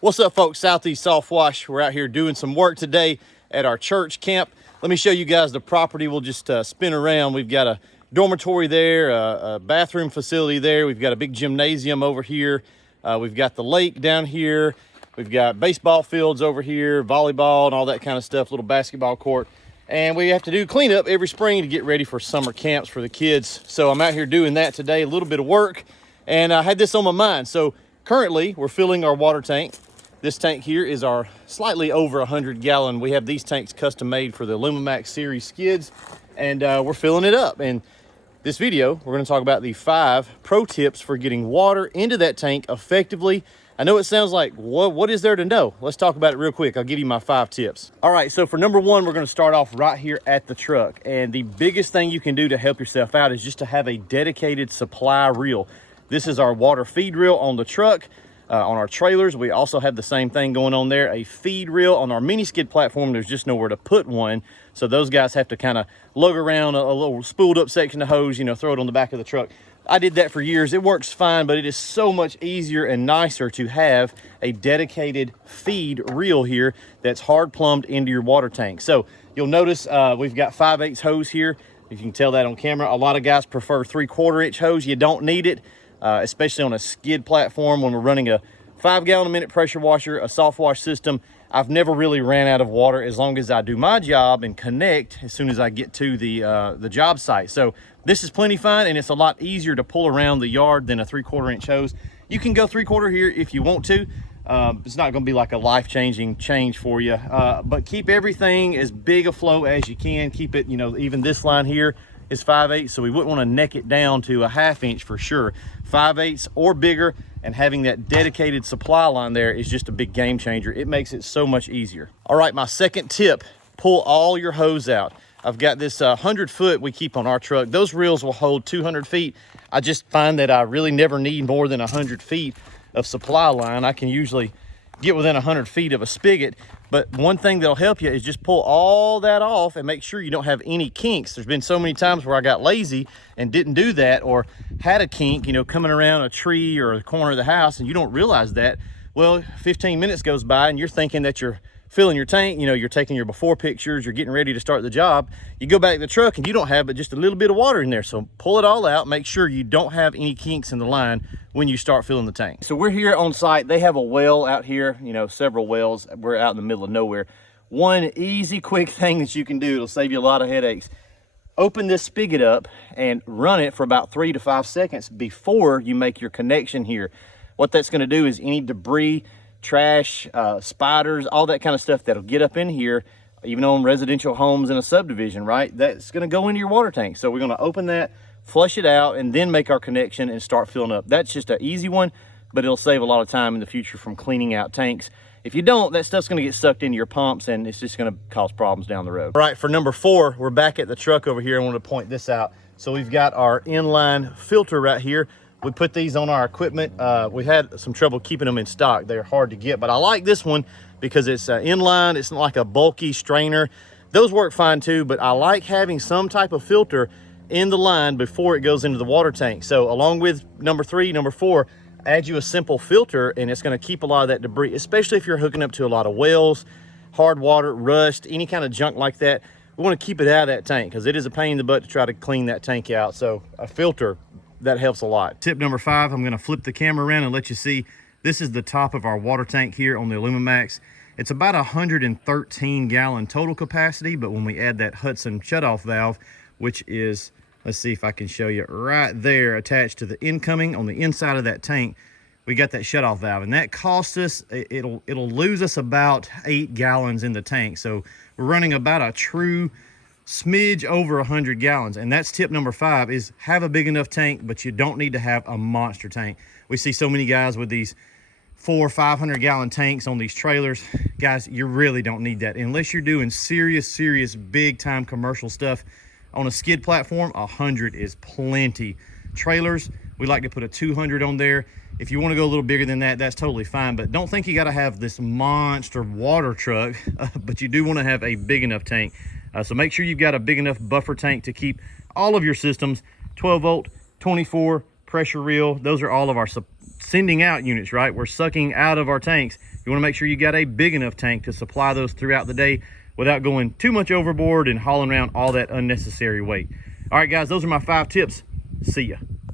What's up, folks? Southeast Soft Wash. We're out here doing some work today at our church camp. Let me show you guys the property. We'll just spin around. We've got a dormitory there, a bathroom facility there. We've got a big gymnasium over here. We've got the lake down here. We've got baseball fields over here, volleyball and all that kind of stuff, little basketball court. And we have to do cleanup every spring to get ready for summer camps for the kids. So I'm out here doing that today, a little bit of work. And I had this on my mind. So currently we're filling our water tank. This tank here is our slightly over 100-gallon. We have these tanks custom made for the Alumamax series skids, and we're filling it up. And this video, we're going to talk about the 5 pro tips for getting water into that tank effectively. I know it sounds like, what is there to know? Let's talk about it real quick. I'll give you my 5 tips. All right, so for number 1, we're going to start off right here at the truck. And the biggest thing you can do to help yourself out is just to have a dedicated supply reel. This is our water feed reel on the truck. On our trailers, we also have the same thing going on there, a feed reel. On our mini skid platform, there's just nowhere to put one. So those guys have to kind of lug around a little spooled up section of hose, throw it on the back of the truck. I did that for years. It works fine, but it is so much easier and nicer to have a dedicated feed reel here that's hard plumbed into your water tank. So you'll notice we've got 5/8 hose here. If you can tell that on camera, a lot of guys prefer 3/4 inch hose. You don't need it. Especially on a skid platform when we're running a 5-gallon a minute pressure washer, a soft wash system. I've never really ran out of water as long as I do my job and connect as soon as I get to the job site. So this is plenty fine, and it's a lot easier to pull around the yard than a 3/4 inch hose. You can go 3/4 here if you want to. It's not going to be like a life-changing change for you, but keep everything as big a flow as you can. Keep it, even this line here is 5/8, so we wouldn't want to neck it down to a 1/2 inch for sure. 5/8 or bigger, and having that dedicated supply line there is just a big game changer. It makes it so much easier. All right, my second tip, pull all your hose out. I've got this 100-foot we keep on our truck. Those reels will hold 200 feet. I just find that I really never need more than 100 feet of supply line. I can usually get within 100 feet of a spigot, but one thing that'll help you is just pull all that off and make sure you don't have any kinks. There's been so many times where I got lazy and didn't do that, or had a kink, coming around a tree or the corner of the house, and you don't realize that. Well, 15 minutes goes by and you're thinking that you're filling your tank, you're taking your before pictures, you're getting ready to start the job. You go back to the truck and you don't have but just a little bit of water in there. So pull it all out, make sure you don't have any kinks in the line when you start filling the tank. So we're here on site. They have a well out here, several wells. We're out in the middle of nowhere. One easy, quick thing that you can do, it'll save you a lot of headaches. Open this spigot up and run it for about 3 to 5 seconds before you make your connection here. What that's gonna do is any debris, trash, spiders, all that kind of stuff that'll get up in here, even on residential homes in a subdivision, right? That's gonna go into your water tank. So we're gonna open that, flush it out, and then make our connection and start filling up. That's just an easy one, but it'll save a lot of time in the future from cleaning out tanks. If you don't, that stuff's gonna get sucked into your pumps and it's just gonna cause problems down the road. All right, for number 4, we're back at the truck over here. I want to point this out. So we've got our inline filter right here. We put these on our equipment. We had some trouble keeping them in stock. They're hard to get, but I like this one because it's inline. It's not like a bulky strainer. Those work fine too, but I like having some type of filter in the line before it goes into the water tank. So along with number 3, number 4, add you a simple filter, and it's gonna keep a lot of that debris, especially if you're hooking up to a lot of wells, hard water, rust, any kind of junk like that. We wanna keep it out of that tank because it is a pain in the butt to try to clean that tank out. So a filter, that helps a lot. Tip number 5, I'm gonna flip the camera around and let you see. This is the top of our water tank here on the Alumamax. It's about 113-gallon total capacity, but when we add that Hudson shutoff valve, which is, let's see if I can show you right there, attached to the incoming on the inside of that tank, we got that shutoff valve, and that costs us, it'll lose us about 8 gallons in the tank. So we're running about a true smidge over 100 gallons. And that's tip number 5, is have a big enough tank, but you don't need to have a monster tank. We see so many guys with these 400 or 500 gallon tanks on these trailers. Guys, you really don't need that unless you're doing serious big time commercial stuff. On a skid platform, 100 is plenty. Trailers, we like to put a 200 on there. If you want to go a little bigger than that, that's totally fine, but don't think you got to have this monster water truck, but you do want to have a big enough tank. So make sure you've got a big enough buffer tank to keep all of your systems, 12 volt, 24, pressure reel. Those are all of our sending out units, right? We're sucking out of our tanks. You want to make sure you got a big enough tank to supply those throughout the day without going too much overboard and hauling around all that unnecessary weight. All right, guys, those are my 5 tips. See ya.